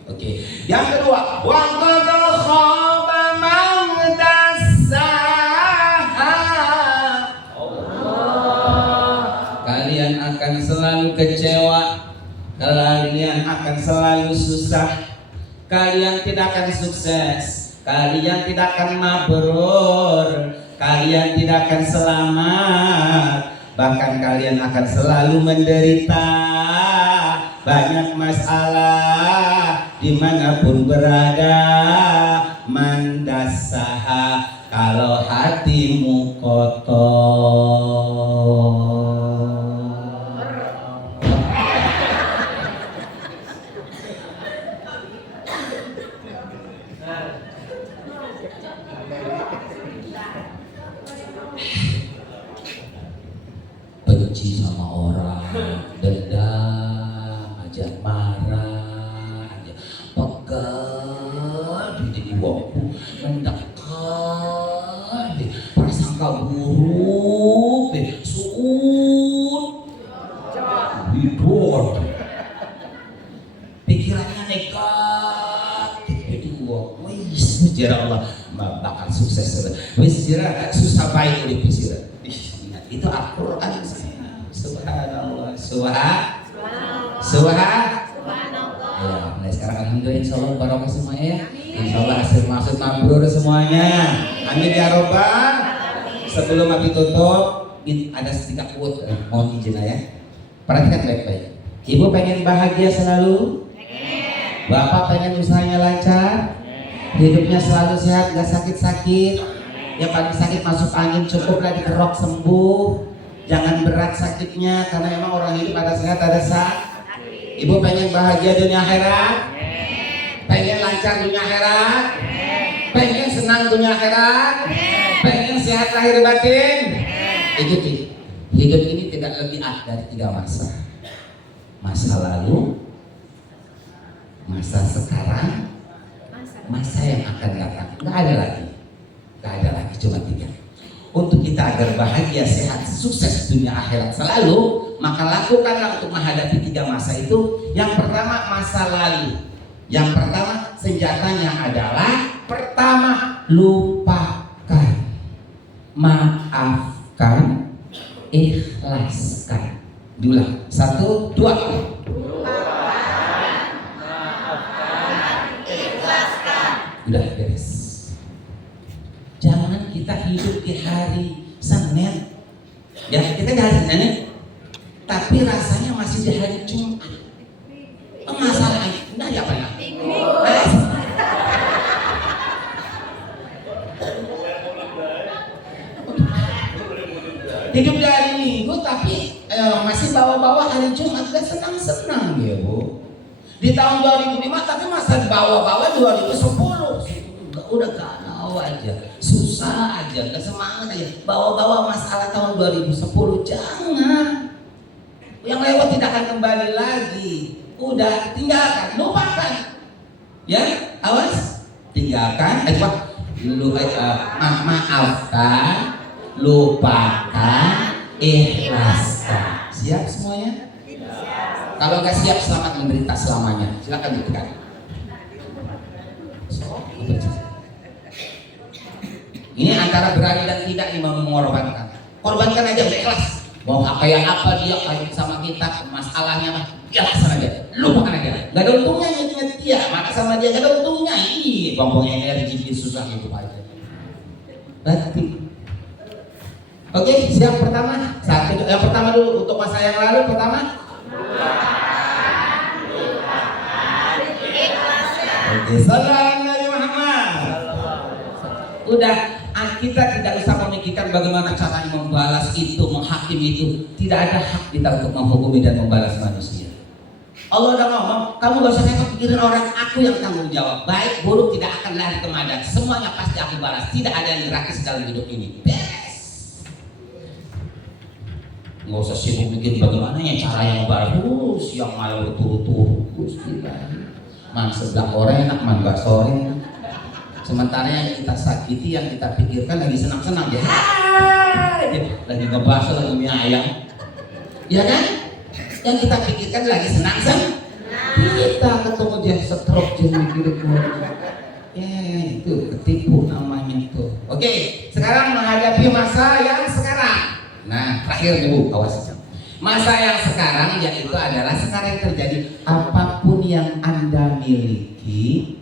Oke. Yang kedua, wa qad khaba man dassaha. Kalian akan selalu kecewa, kalian akan selalu susah, kalian tidak akan sukses, kalian tidak akan mabrur, kalian tidak akan selamat, bahkan kalian akan selalu menderita, banyak masalah dimanapun berada. Mandasaha, kalau hatimu kotor. benci sama orang, dendam aja, marah aja, pegal jadi wongku, mendekat prasangka buruk suun hidup pikirannya negatif itu wong wis jera Allah bakal sukses wis jera susah baik di pikiran itu Al-Quran. Subhanallah, subhanallah. Ya, mulai sekarang alhamdulillah insyaallah barokah semuanya ya. Insyaallah hasil maksud mabrur semuanya. Amin ya robbal. Sebelum Abi tutup, ada sedikit quote mohon izin ya. Perhatikan baik-baik. Ibu pengen bahagia selalu? Pengen. Bapak pengen usahanya lancar? Hidupnya selalu sehat, gak sakit-sakit? Yang paling sakit masuk angin cukuplah dikerok sembuh. Jangan berat sakitnya karena memang orang hidup ada sehat ada sakit. Ibu pengen bahagia dunia akhirat? Pengen lancar dunia akhirat? Pengen senang dunia akhirat? Pengen sehat lahir batin? Ikuti. Hidup ini tidak lebih dari 3 masa. Masa lalu, masa sekarang, masa yang akan datang. Nggak ada lagi. Gak ada lagi, cuma 3. Untuk kita agar bahagia, sehat, sukses dunia akhirat selalu, maka lakukanlah untuk menghadapi 3 masa itu. Yang pertama masa lalu. Yang pertama senjatanya adalah pertama lupakan, maafkan, ikhlaskan. Diulang 1, 2. Lupakan, maafkan, ikhlaskan. Udah beres. Jangan kita hidup di hari Senin. Ya, kita di hari Senin, tapi rasanya masih di hari Jumat. Masalahnya, enggak ya Pak? Hidup di hari Minggu, tapi masih bawa-bawa hari Jumat, gak senang-senang ya Bu. Di tahun 2005, tapi masih bawa-bawa 2010. Udah galau aja, susah aja, gak semangat aja, bawa-bawa masalah tahun 2010. Jangan. Yang lewat tidak akan kembali lagi. Udah, tinggalkan, lupakan. Ya, awas, tinggalkan. Maafkan, lupakan, ikhlaskan. Siap semuanya? Kalau nggak siap, selamat menderita selamanya. Silakan ditekan. Ini antara berani dan tidak nih mengorbankan. Korbankan aja ikhlas. Mau kayak apa dia kayak sama kita, masalahnya mah ikhlas aja. Lupakan aja. Gak ada untungnya ingat dia, maka sama dia gak ada untungnya. Ih, bombong energi susah hidup aja. Berarti. Oke, siap pertama. Yang pertama dulu untuk masa yang lalu pertama. Oke, salam Nabi Muhammad. Udah. Kita tidak usah memikirkan bagaimana caranya membalas itu, menghakimi itu. Tidak ada hak kita untuk menghukumi dan membalas manusia. Allah udah ngomong, kamu gak usah pikirin orang, aku yang tanggung jawab. Baik, buruk tidak akan lari kemana. Semuanya pasti aku balas. Tidak ada yang gratis dalam hidup ini. Beres. Nggak usah sibuk bikin bagaimana ya caranya membalas. Yang malah berturut-turut. Man sedang orang enak, man gak sore enak. Sementara yang kita sakiti, yang kita pikirkan lagi senang-senang dia, lagi ngebahas lagi mie ayam, ya kan? Yang kita pikirkan lagi senang-senang, kita ketemu dia stroke jadi mikirin itu ketipu namanya tuh. Oke, sekarang menghadapi masa yang sekarang. Nah, terakhir dulu awas. Masa yang sekarang yaitu adalah sekarang yang terjadi. Apapun yang Anda miliki,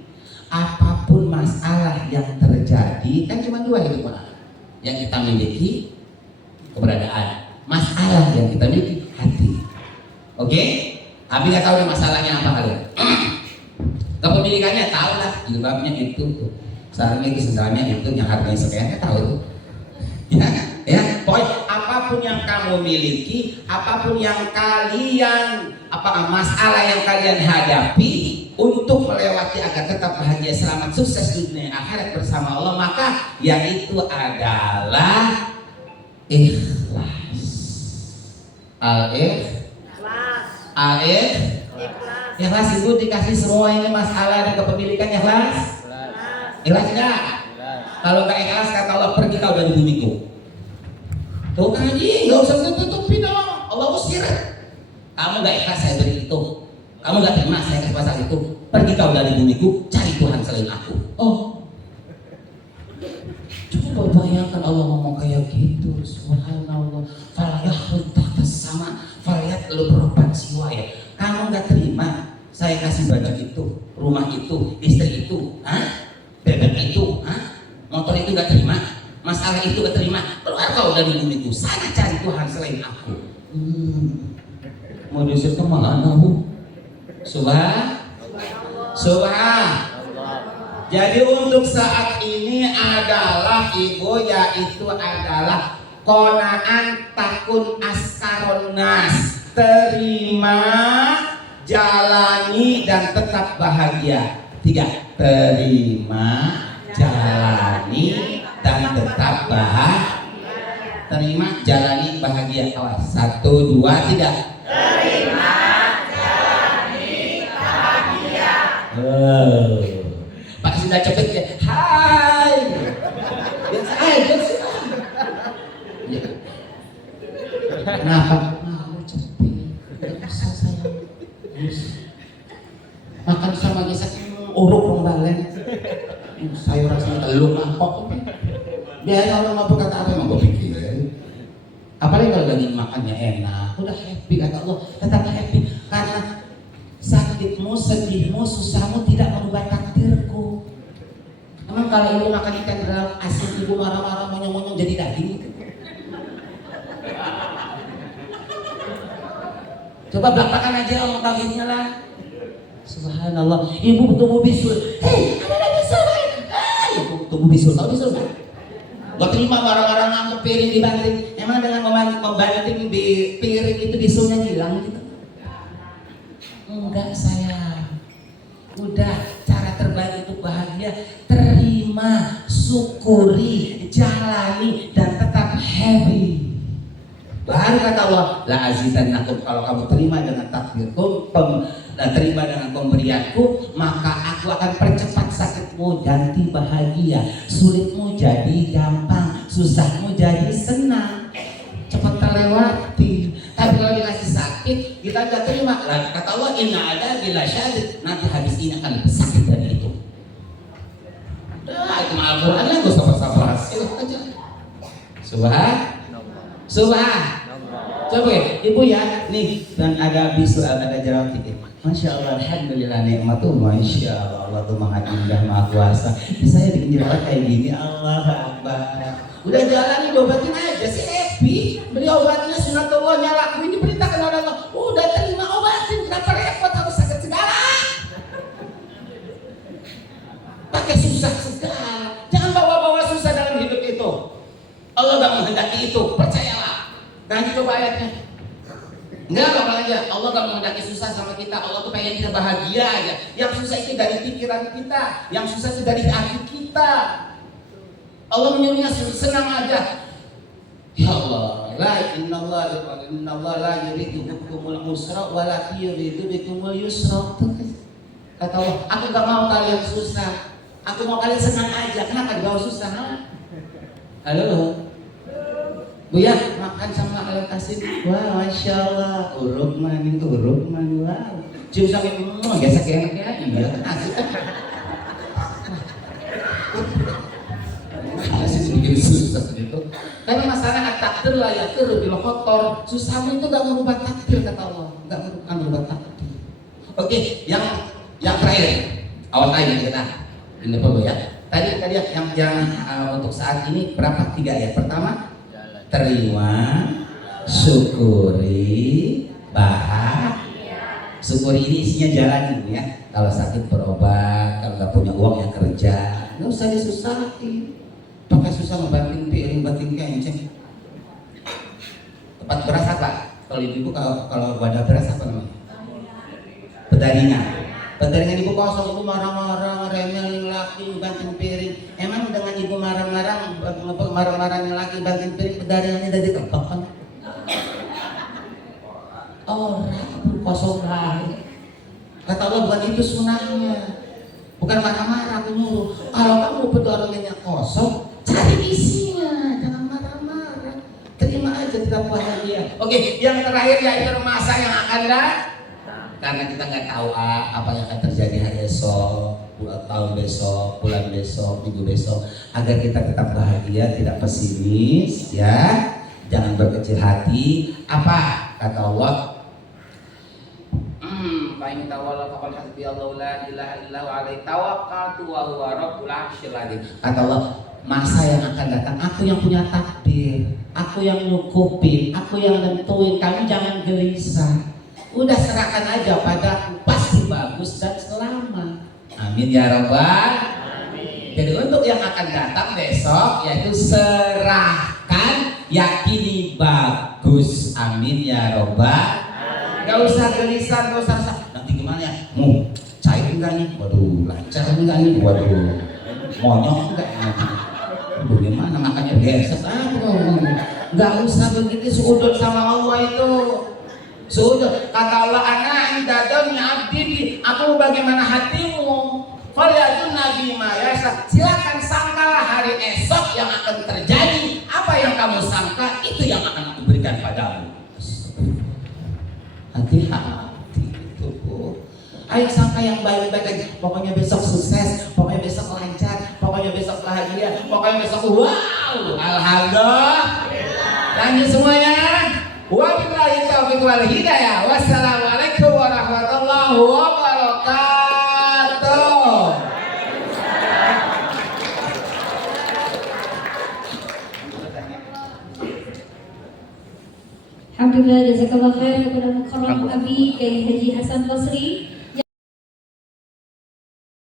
apapun masalah yang terjadi, kan cuma 2 hidup orang. Yang kita miliki keberadaan, masalah yang kita miliki hati. Oke? Abi nggak tahu nih masalahnya apa kalian? Kepemilikannya tahu lah, jilbabnya itu tuh, sarungnya itu, sendalnya itu, yang harganya sekian tahu tuh. Ya, pokoknya apapun yang kamu miliki, apapun yang kalian, masalah yang kalian hadapi, untuk melewati agar tetap bahagia, selamat, sukses di dunia akhirat bersama Allah, maka yaitu adalah Ikhlas. Ikhlas ibu dikasih semua ini masalah dan kepemilikan ikhlas. Ikhlas enggak? Kalau nggak ikhlas kata Allah pergi kau dari bumiku. Tuh kan haji nggak usah tutup-tutupin dong. Allah usir. Kamu nggak ikhlas saya beri itu. Kamu nggak terima saya kasih pasal itu. Pergi kau dari bumiku, cari Tuhan selain aku. Oh, coba bayangkan Allah ngomong kayak gitu. Subhanallah. Falayah tahta sama, falayat lu berobat siwa ya. Kamu nggak terima saya kasih baju itu, rumah itu, istri itu, bebek itu, motor itu nggak terima, masalah itu nggak terima. Keluar kau dari bumiku, sana cari Tuhan selain aku. Mau diusir kemana bu? Subhan. Jadi untuk saat ini adalah ibu, yaitu adalah konaan takun askaron nas, terima, jalani dan tetap bahagia. 3, terima, jalani dan tetap bahagia. Terima, jalani, bahagia. Awas, 1, 2, 3. Terima, jalani, bahagia. Pak sudah cepet ya. Hai. Biasa aja sih. Kenapa? Mau cepet. Bisa saya. Makan sama gesek uruk dong balen. Sayur rasanya telur mangkok. Biasanya orang mau berkata apa emang gue pikirin. Apalagi kalau lagi makannya enak, udah happy kata Allah, tetap happy karena sakitmu, sedihmu, susahmu tidak merubah takdirku. Emang kalau ibu makan ikan dalam asin, ibu marah-marah monyong-monyong jadi daging gitu. Coba belakang aja om tauhidnya lah. Subhanallah, ibu tumbuh bisul. Hei, ada bisul kan? Ibu tumbuh bisul, tahu bisul kan? Gak terima marah-marah ngamuk piring dibanting. Emang dengan membanting di piring itu bisulnya hilang gitu? Enggak sayang. Udah, cara terbaik untuk bahagia, terima, syukuri, jalani dan tetap happy. Baru kata Allah, la azidannakum, kalau kamu terima dengan takdirku, terima dengan pemberianku, maka aku akan percepat sakitmu ganti bahagia, sulitmu jadi gampang, susahmu jadi senang, cepat terlewati. Tapi kalau dikasih sakit, kita gak terima. Kata Allah, inna ada bila syadid, nanti habis ini akan lebih sakit dari itu. Itu Al-Quran lah, gak usah sabar-sabar aja. Subhan. Coba ya, ibu ya, nih dan ada bisul, ada jerawat dikit. Masya Allah, alhamdulillah nikmatuh, masya Allah tuh maha indah, maha kuasa. Saya bikin jerawat kayak gini, Allah Akbar. Udah jalani, diobatin aja sih happy. Beli obatnya sunatullah, lakuin diperintahkan oleh Allah. Udah terima obatin, kenapa repot harus sakit segala? Pakai susah segala. Jangan bawa-bawa susah dalam hidup itu. Allah gak menghendaki itu, percayalah. Ganti coba ayatnya. Enggak apa aja. Allah gak menghendaki susah sama kita. Allah tuh pengen kita bahagia aja. Yang susah itu dari pikiran kita, yang susah itu dari hati kita. Allah menyuruhnya senang aja. Ya Allah, innallaha la yuridu bikumul usra walakin yuridu bikumul yusra. Kata Allah, aku gak mau kalian susah. Aku mau kalian senang aja. Kenapa dibawa susah? Halo. Bu ya, makan sama alat kasih. Wah, masya Allah, uruk mani, wow. Cium sampai gesek enak ya, iya kan asik. Asik bikin susah gitu. Karena masalah takdir lah ya, bila kotor, susahmu itu gak merubah takdir kata Allah, gak merubah takdir. Oke, yang terakhir, awal tadi kita ini apa ya? Tadi yang untuk saat ini berapa? 3 ya. Pertama, terima, syukuri, bahagia. Syukuri ini isinya jalani ya. Kalau sakit berobat, kalau nggak punya uang yang kerja, nggak usah disusahin. Pakai susah ngebanting piring, banting kenceng. Tempat beras apa? Kalau ibu kalau wadah beras apa namanya? Pedaringan. Pendaringan ibu kosong, ibu marah-marah, ngeremel laki, banting piring. Emang dengan ibu marah-marah yang laki, banting piring, pendaringannya dari tebak kan? Orang ibu kosong lagi. Kata Allah bukan itu sunahnya. Bukan marah-marah aku nyuruh. Kalau kamu pendaringannya kosong, cari isinya, jangan marah-marah. Terima aja tidak bahagia. Oke, yang terakhir yaitu masa yang akan datang. Karena kita nggak tahu apa yang akan terjadi hari esok, tahun besok, bulan besok, minggu besok. Agar kita tetap bahagia, tidak pesimis, ya. Jangan berkecil hati. Apa kata Allah? Fa'in tawalla faqul hasbiyallahu la ilaha illa huwa alaihi tawakkaltu wa huwa rabbul arsyil azim. Kata Allah, masa yang akan datang, aku yang punya takdir, aku yang nyukupin, aku yang nentuin. Kamu jangan gelisah. Udah serahkan aja padaku, pasti bagus dan selamat. Amin ya Rabbal. Amin. Jadi untuk yang akan datang besok yaitu serahkan, yakini bagus. Amin ya Rabbal. Gak usah gelisah, gak usah nanti gimana ya? Mau cair enggak nih? Waduh, lancar enggak nih? Waduh, monyok enggak? Bagaimana makanya geses aku. Gak usah begitu, seudut sama Allah itu. Sudah kata Allah, ana indadoni abdi, aku bagaimana hatimu. Falyatun nabi mayasa, silakan sangkalah hari esok yang akan terjadi. Apa yang kamu sangka itu yang akan aku berikan padamu. Hati-hati itu. Ayo sangka yang baik-baik aja. Pokoknya besok sukses, pokoknya besok lancar, pokoknya besok bahagia, pokoknya besok wow, alhamdulillah. Lanjut semuanya. Wabillahi taufiq wal hidayah. Wassalamualaikum warahmatullahi wabarakatuh. Alhamdulillah, jazakallah khair kepada Mukarram Abi Kiai Haji Hasan Basri